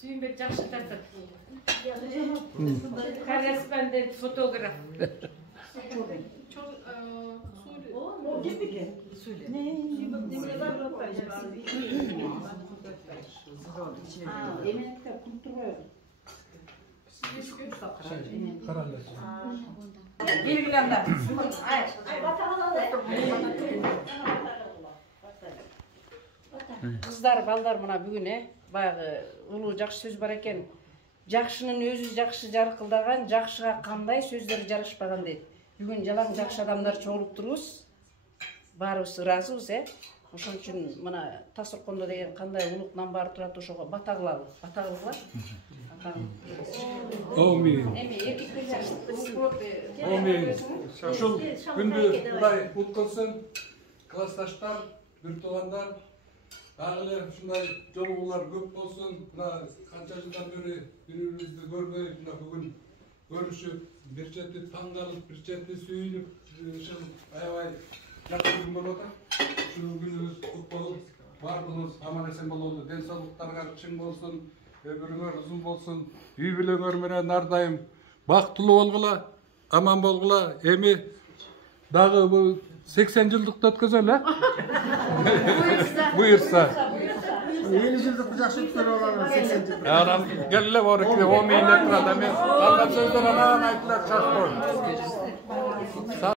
Sümbet жақсы тартады. Корреспондент, фотограф. Kızlar, balдар mına бүгін баяғы улуу жакшы сөз бар экен. Жакшынын өзү жакшы жаркылдаган, жакшыга кандай сөздөр жарашпаган дейт. Бүгүн жалаң жакшы адамдар чогулуп турубуз. Баарыбыз ыраазыбыз, Ошон үчүн мына Тасыркондо деген кандай улуктан баары турат, ошого бата кылалы. Бата кылгыла. Амин. Эми эркектер жакшы. Амин. Ошол күндү Кудай кут кылсын. Классташтар, бир туугандар, дагы эле ушундай жолугуулар көп болсун. Мына канча жылдан бери бири-бирибизди көрбөй, мына бүгүн көрүшүп, бир чети таң калып, бир чети сүйүнүп, ушул аябай жакшы күн болуп атат. Ушул күнүбүз кут болуп, баардыгыбыз аман эсен бололу. Ден соолуктарга чың болсун, өмүрүңөр узун болсун. Үй бүлөңөр менен ар дайым бактылуу болгула, аман болгула. Эми дагы бул 80 жылдыкты өткөзөлү, буюрса. 50 жылдыкты жакшы өткөрүп алалы, 80 жылдык. Анан келе борикте 10 миңдеп турат. Эми калган сөздөр анан айтылат, чакпоо.